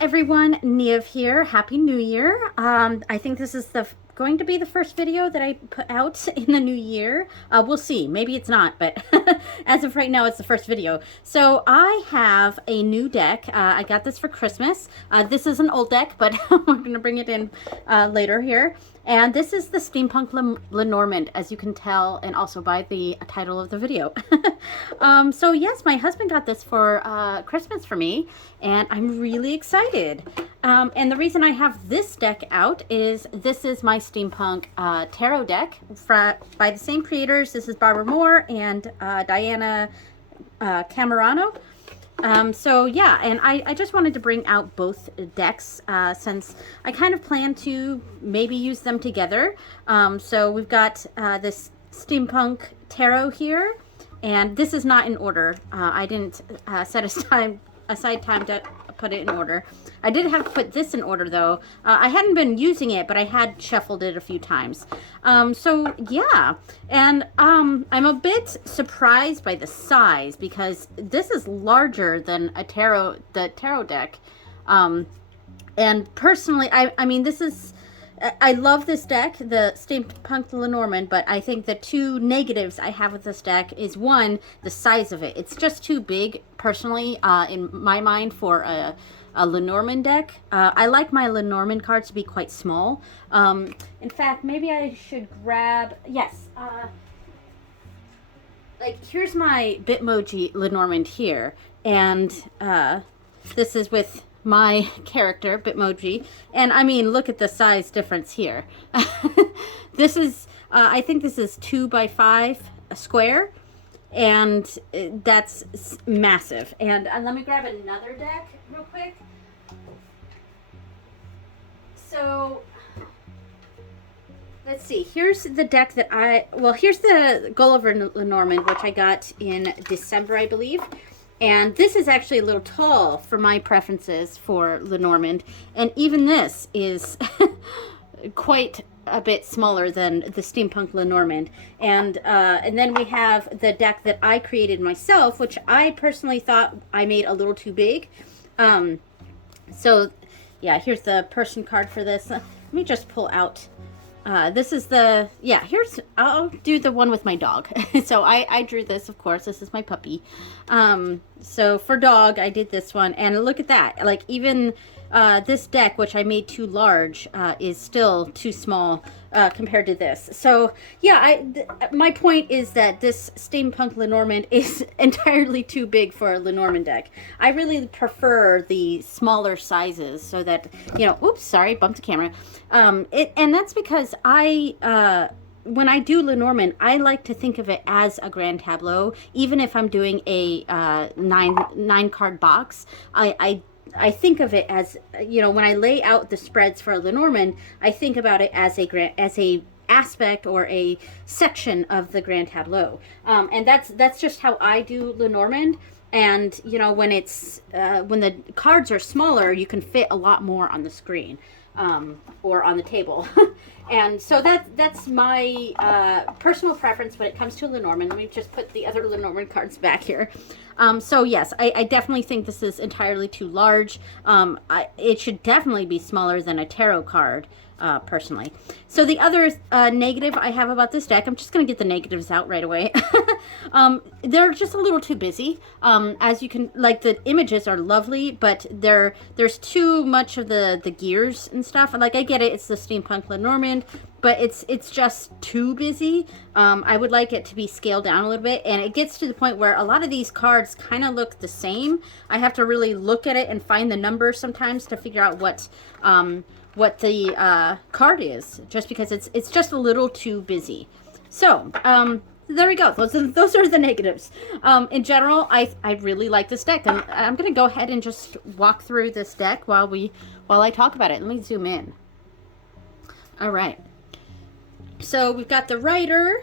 everyone, Niev here. Happy New Year. I think this is going to be the first video that I put out in the new year. We'll see. Maybe it's not, but as of right now, it's the first video. So I have a new deck. I got this for Christmas. This is an old deck, but we're going to bring it in later here. And this is the Steampunk Lenormand, as you can tell, and also by the title of the video. So yes, my husband got this for Christmas for me, and I'm really excited. And the reason I have this deck out is this is my Steampunk Tarot deck by the same creators. This is Barbara Moore and Diana Camerano. So yeah, and I just wanted to bring out both decks since I kind of plan to maybe use them together. So we've got this Steampunk Tarot here, and this is not in order. I didn't set aside time to put it in order. I did have to put this in order though. I hadn't been using it, but I had shuffled it a few times. So yeah, and I'm a bit surprised by the size because this is larger than the tarot deck. And personally, I mean, I love this deck, the Steampunk Lenormand, but I think the two negatives I have with this deck is, one, the size of it. It's just too big, personally, in my mind, for a Lenormand deck. I like my Lenormand cards to be quite small. In fact, maybe I should grab, yes, like, here's my Bitmoji Lenormand here, and this is with my character, Bitmoji, and I mean, look at the size difference here. This is, I think this is 2 by 5 square, and that's massive. And let me grab another deck real quick. So, let's see, here's the deck that here's the Gulliver Lenormand, which I got in December, I believe. And this is actually a little tall for my preferences for Lenormand. And even this is quite a bit smaller than the Steampunk Lenormand. And then we have the deck that I created myself, which I personally thought I made a little too big. So, yeah, here's the person card for this. Let me just pull out. This is I'll do the one with my dog. So I drew this, of course. This is my puppy. So for dog, I did this one. And look at that. Like, even this deck, which I made too large, is still too small compared to this. So, yeah, my point is that this Steampunk Lenormand is entirely too big for a Lenormand deck. I really prefer the smaller sizes so that, oops, sorry, bumped the camera. And that's because when I do Lenormand, I like to think of it as a grand tableau. Even if I'm doing a nine card box, I think of it as, when I lay out the spreads for a Lenormand, I think about it as a aspect or a section of the grand tableau. And that's just how I do Lenormand. And when the cards are smaller, you can fit a lot more on the screen. Or on the table. And so that's my personal preference when it comes to Lenormand. Let me just put the other Lenormand cards back here. So yes, I definitely think this is entirely too large. It should definitely be smaller than a tarot card, personally. So the other negative I have about this deck, I'm just going to get the negatives out right away. They're just a little too busy. As you can, like, the images are lovely, but there's too much of the gears and stuff. Like, I get it, it's the Steampunk Lenormand, but it's just too busy. I would like it to be scaled down a little bit, and it gets to the point where a lot of these cards kind of look the same. I have to really look at it and find the numbers sometimes to figure out what the card is, just because it's just a little too busy. So, there we go. Those are the negatives. In general, I really like this deck, and I'm going to go ahead and just walk through this deck while I talk about it. Let me zoom in. All right. So we've got the Rider,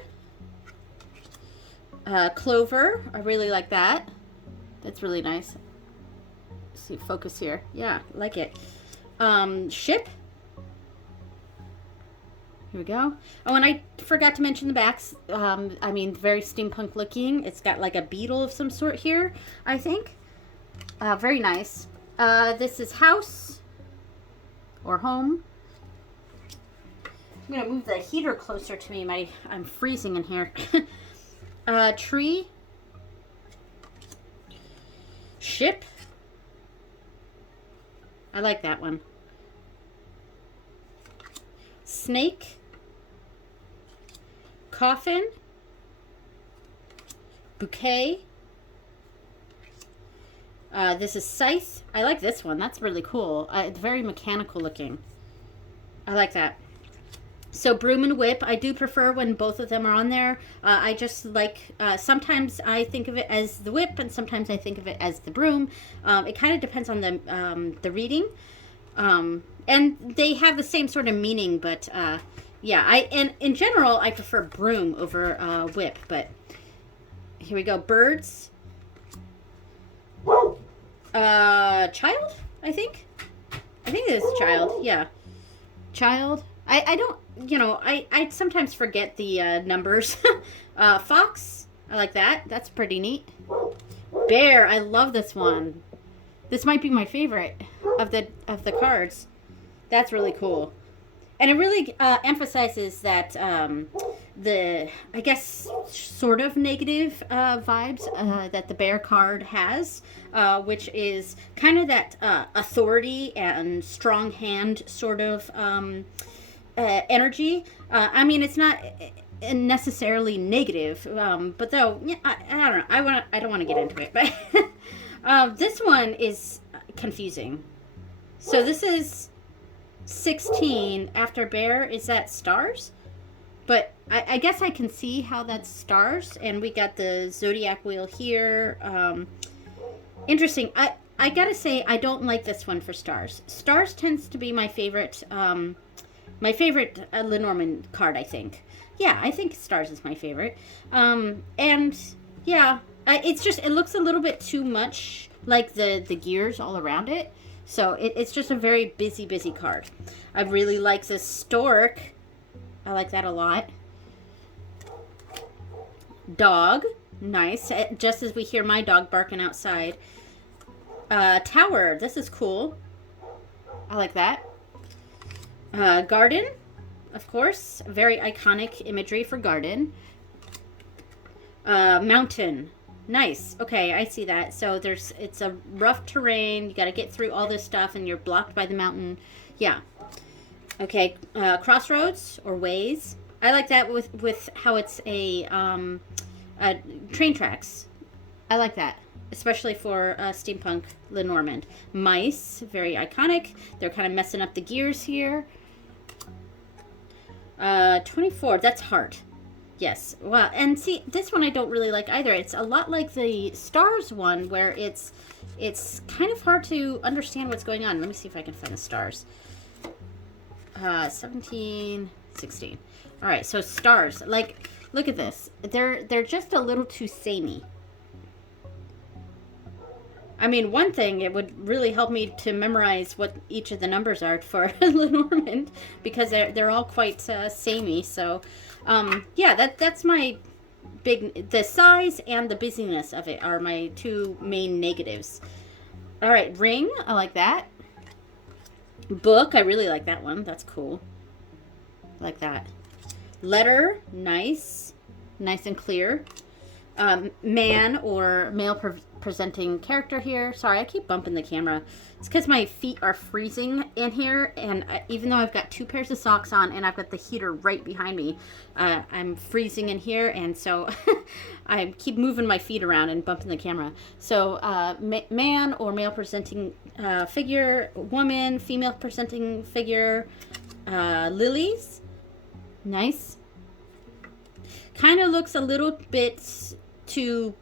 Clover. I really like that. That's really nice. Let's see, focus here. Yeah, like it. Ship. Here we go. Oh, and I forgot to mention the backs. I mean, very steampunk looking. It's got like a beetle of some sort here, I think. Very nice. This is house or home. I'm gonna move the heater closer to me. I'm freezing in here. Tree. Ship. I like that one. Snake. Coffin. Bouquet. This is scythe. I like this one. That's really cool. It's very mechanical looking. I like that. So broom and whip, I do prefer when both of them are on there. I just like, sometimes I think of it as the whip and sometimes I think of it as the broom. It kind of depends on the reading. And they have the same sort of meaning, but yeah, and in general, I prefer broom over whip, but here we go. Birds. Child, I think. I think it is child, yeah. Child. I don't, you know, I sometimes forget the numbers. Fox, I like that. That's pretty neat. Bear, I love this one. This might be my favorite of the cards. That's really cool. And it really emphasizes that I guess, sort of negative vibes that the bear card has, which is kind of that authority and strong hand sort of energy. I mean, it's not necessarily negative, but though, yeah, I don't know. I don't want to get into it, but this one is confusing. So this is 16 after bear. Is that stars? But I guess I can see how that's stars. And we got the zodiac wheel here. Interesting. I gotta say, I don't like this one for stars. Stars tends to be my favorite Lenormand card, I think. Yeah, I think stars is my favorite. And yeah, it's just, it looks a little bit too much like the gears all around it. So it's just a very busy card. I really like this stork. I like that a lot. Dog. Nice. Just as we hear my dog barking outside. Tower. This is cool. I like that. Garden. Of course. Very iconic imagery for garden. Mountain. Nice. Okay, I see that. So it's a rough terrain. You got to get through all this stuff, and you're blocked by the mountain. Yeah. Okay. Crossroads or ways. I like that with how it's a train tracks. I like that, especially for Steampunk Lenormand. Mice, very iconic. They're kind of messing up the gears here. 24. That's heart. Yes. Well, and see, this one I don't really like either. It's a lot like the stars one, where it's kind of hard to understand what's going on. Let me see if I can find the stars. 17, 16. All right, so stars. Like, look at this. They're just a little too samey. I mean, one thing, it would really help me to memorize what each of the numbers are for Lenormand, because they're all quite samey. So, yeah, that's my the size and the busyness of it are my two main negatives. All right, ring, I like that. Book, I really like that one. That's cool. I like that. Letter, nice. Nice and clear. Man or male presenting character here. Sorry, I keep bumping the camera. It's because my feet are freezing in here, and even though I've got 2 pairs of socks on and I've got the heater right behind me, I'm freezing in here, and so I keep moving my feet around and bumping the camera. So man or male presenting figure, woman, female presenting figure, lilies, nice. Kind of looks a little bit too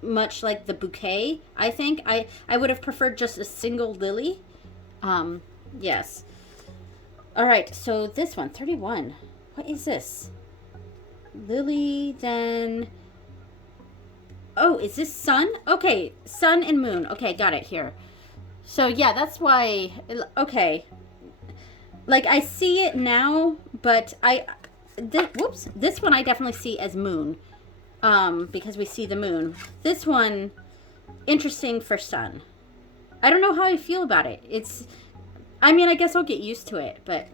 much like the bouquet, I think. I would have preferred just a single lily. Yes. All right, so this one, 31. What is this? Lily, then... Oh, is this sun? Okay, sun and moon. Okay, got it here. So, yeah, that's why... Okay. Like, I see it now, but whoops. This one I definitely see as moon. Because we see the moon. This one, interesting for sun. I don't know how I feel about it. I mean, I guess I'll get used to it, but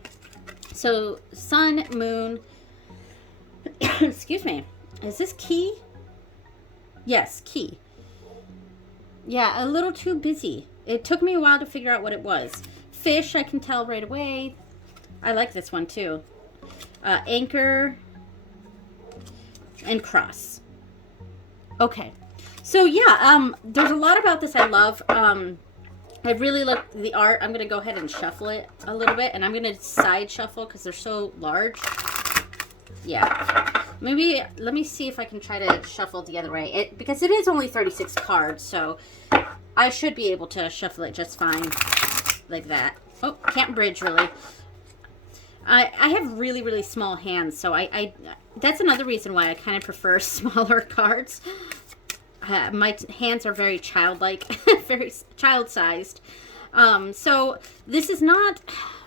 so sun, moon, excuse me. Is this key? Yes, key. Yeah, a little too busy. It took me a while to figure out what it was. Fish, I can tell right away. I like this one too. Anchor and cross. Okay. So yeah, there's a lot about this I love. I really like the art. I'm going to go ahead and shuffle it a little bit. And I'm going to side shuffle because they're so large. Yeah. Maybe, let me see if I can try to shuffle the other way. Because it is only 36 cards, so I should be able to shuffle it just fine. Like that. Oh, can't bridge really. I have really, really small hands, so that's another reason why I kind of prefer smaller cards. My hands are very childlike, very child-sized. So this is not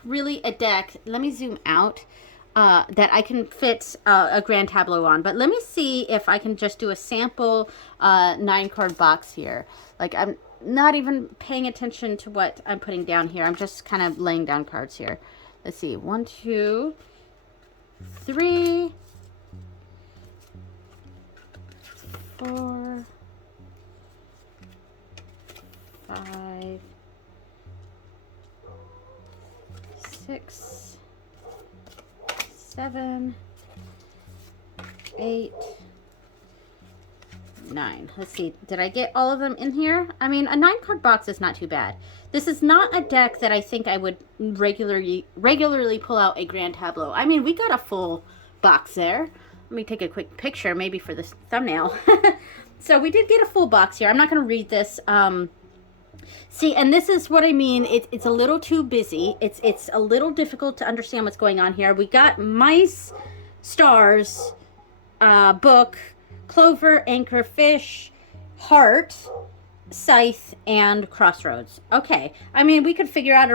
really a deck. Let me zoom out that I can fit a grand tableau on. But let me see if I can just do a sample 9-card box here. Like, I'm not even paying attention to what I'm putting down here. I'm just kind of laying down cards here. Let's see. 1, 2, 3, 4, 5, 6, 7, 8, 9. Let's see. Did I get all of them in here? I mean, a 9-card box is not too bad. This is not a deck that I think I would regularly pull out a grand tableau. I mean, we got a full box there. Let me take a quick picture, maybe for this thumbnail. So we did get a full box here. I'm not going to read this. See, and this is what I mean. It's a little too busy. It's a little difficult to understand what's going on here. We got mice, stars, book, clover, anchor, fish, heart, scythe, and crossroads. Okay. I mean, we could figure out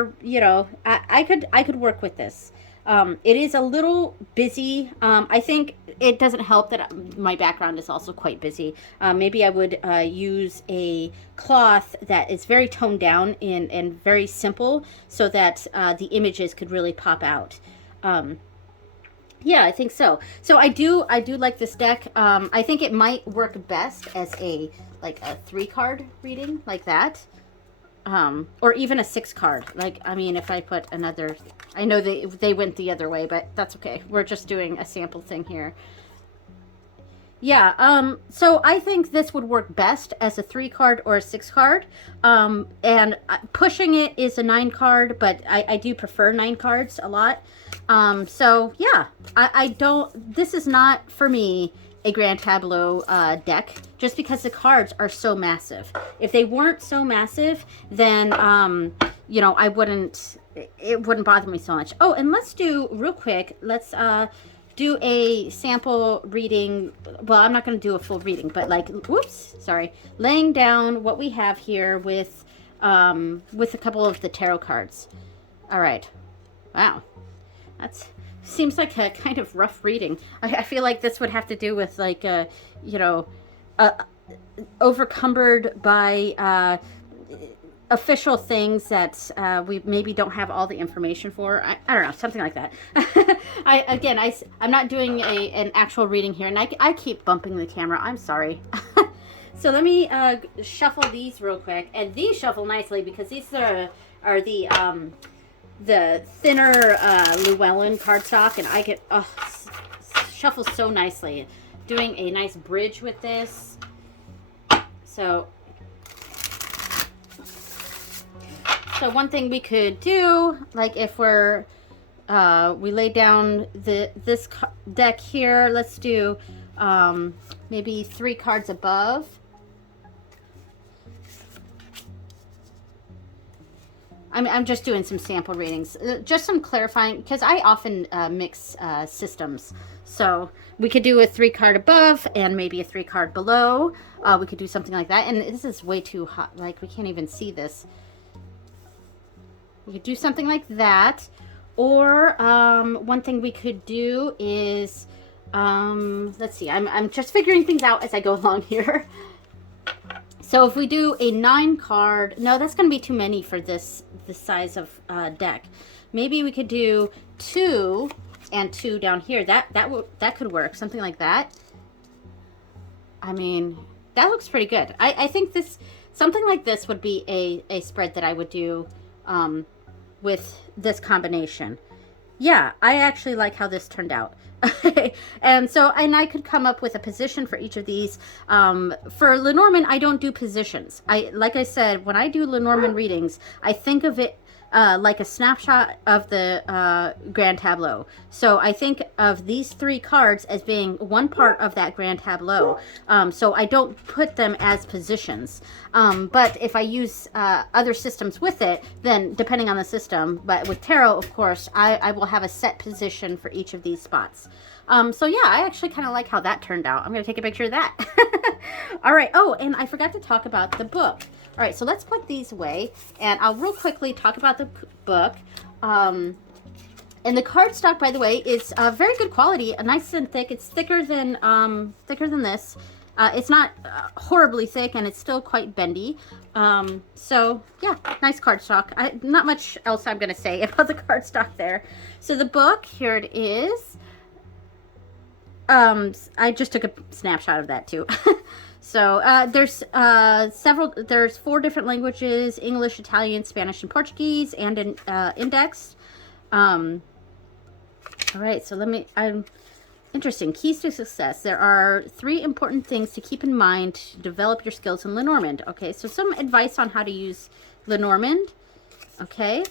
I could work with this. It is a little busy. I think it doesn't help that my background is also quite busy. Maybe I would use a cloth that is very toned down and very simple so that the images could really pop out. Yeah, I think so. So I do like this deck. I think it might work best as a 3-card reading like that. Or even a 6-card. Like, I mean, if I put another, I know they went the other way, but that's okay. We're just doing a sample thing here. Yeah, so I think this would work best as a 3-card or a 6-card. And pushing it is a 9-card, but I do prefer 9 cards a lot. So yeah, this is not for me a grand tableau deck just because the cards are so massive. If they weren't so massive, then it wouldn't bother me so much. Oh, and let's do real quick, let's do a sample reading. Well, I'm not going to do a full reading, but laying down what we have here with a couple of the tarot cards. All right. Wow. That seems like a kind of rough reading. I feel like this would have to do with overcumbered by official things that we maybe don't have all the information for. I don't know, something like that. I'm not doing an actual reading here, and I keep bumping the camera. I'm sorry. So let me shuffle these real quick, and these shuffle nicely because these are the thinner Llewellyn cardstock, and I get shuffles so nicely. Doing a nice bridge with this. So one thing we could do, like if we lay down this deck here, let's do maybe 3 cards above. I'm just doing some sample readings, just some clarifying, because I often mix systems. So we could do a 3-card above and maybe a 3-card below. We could do something like that. And this is way too hot. Like, we can't even see this. We could do something like that. Or one thing we could do is, let's see, I'm just figuring things out as I go along here. So if we do a 9 card, no, that's going to be too many for this size of deck. Maybe we could do 2 and 2 down here. That could work, something like that. I mean, that looks pretty good. I think something like this would be a spread that I would do with this combination. Yeah, I actually like how this turned out. And I could come up with a position for each of these. For Lenormand, I don't do positions. Like I said, when I do Lenormand readings, I think of it like a snapshot of the grand tableau. So I think of these 3 cards as being one part of that grand tableau. So I don't put them as positions. But if I use other systems with it, then depending on the system, but with tarot, of course, I will have a set position for each of these spots. So yeah, I actually kind of like how that turned out. I'm going to take a picture of that. All right. Oh, and I forgot to talk about the book. All right, so let's put these away, and I'll real quickly talk about the book. And the cardstock, by the way, is very good quality, nice and thick. It's thicker than this. It's not horribly thick, and it's still quite bendy. So yeah, nice cardstock. Not much else I'm going to say about the cardstock there. So the book, here it is. I just took a snapshot of that too. So there's 4 different languages: English, Italian, Spanish, and Portuguese, and an index. All right, so interesting. Keys to success. There are 3 important things to keep in mind to develop your skills in Lenormand. Okay, so some advice on how to use Lenormand. Okay.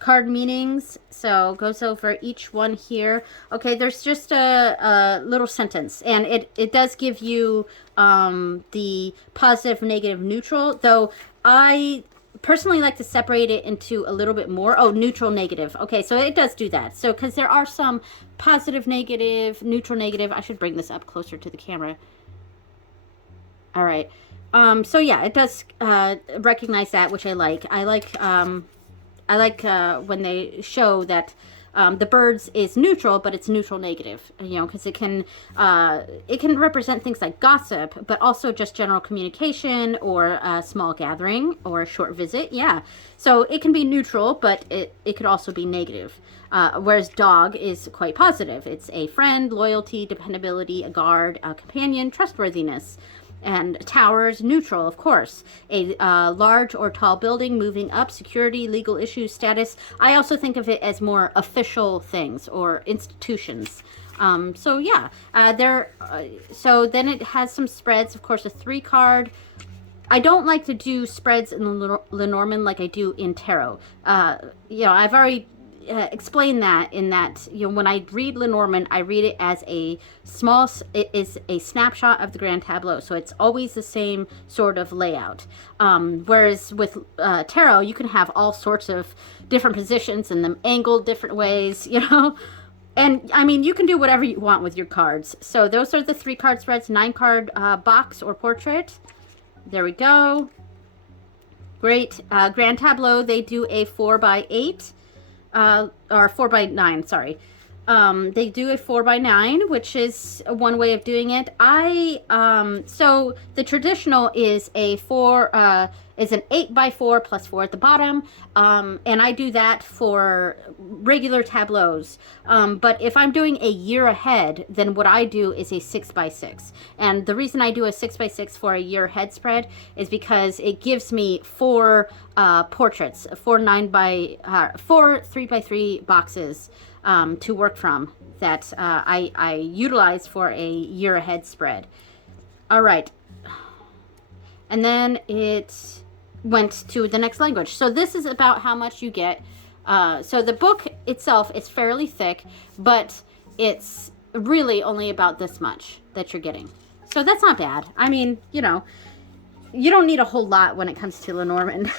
Card meanings, so goes over each one here. Okay, there's just a little sentence, and it does give you the positive, negative, neutral, though I personally like to separate it into a little bit more. Oh, neutral, negative. Okay, so it does do that. So because there are some positive, negative, neutral, negative. I should bring this up closer to the camera. All right. So yeah, it does recognize that, which I like. I like when they show that the birds is neutral, but it's neutral negative, because it can represent things like gossip, but also just general communication or a small gathering or a short visit. Yeah. So it can be neutral, but it could also be negative. Whereas dog is quite positive. It's a friend, loyalty, dependability, a guard, a companion, trustworthiness. And towers, neutral, of course. A large or tall building, moving up, security, legal issues, status. I also think of it as more official things or institutions. So yeah, so then it has some spreads, of course, a 3 card. I don't like to do spreads in Lenormand like I do in tarot. I've already explain that in that, when I read Lenormand, I read it as it is a snapshot of the grand tableau, so it's always the same sort of layout, whereas with tarot you can have all sorts of different positions and them angled different ways, and I mean, you can do whatever you want with your cards. So those are the 3 card spreads. 9 card box or portrait. There we go. Great. Grand tableau, they do a 4x8 or 4x9, sorry. They do a 4x9, which is one way of doing it. So the traditional is an 8x4 plus 4 at the bottom. And I do that for regular tableaus. But if I'm doing a year ahead, then what I do is a 6x6. And the reason I do a 6x6 for a year ahead spread is because it gives me 4 portraits, 4 3x3 boxes to work from that I utilize for a year ahead spread. All right. And then it went to the next language. So this is about how much you get. So the book itself is fairly thick, but it's really only about this much that you're getting. So that's not bad. I mean, you don't need a whole lot when it comes to Lenormand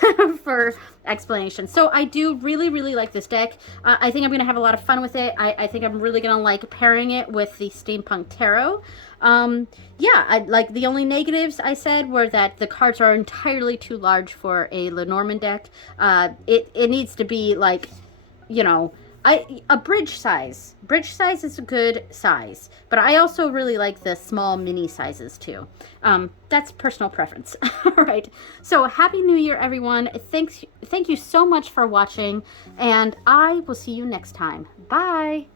for explanation. So I do really, really like this deck. I think I'm going to have a lot of fun with it. I think I'm really going to like pairing it with the Steampunk Tarot. Yeah, the only negatives I said were that the cards are entirely too large for a Lenormand deck. It needs to be A bridge size. Bridge size is a good size, but I also really like the small mini sizes too. That's personal preference. All right. So happy New Year, everyone. Thank you so much for watching, and I will see you next time. Bye.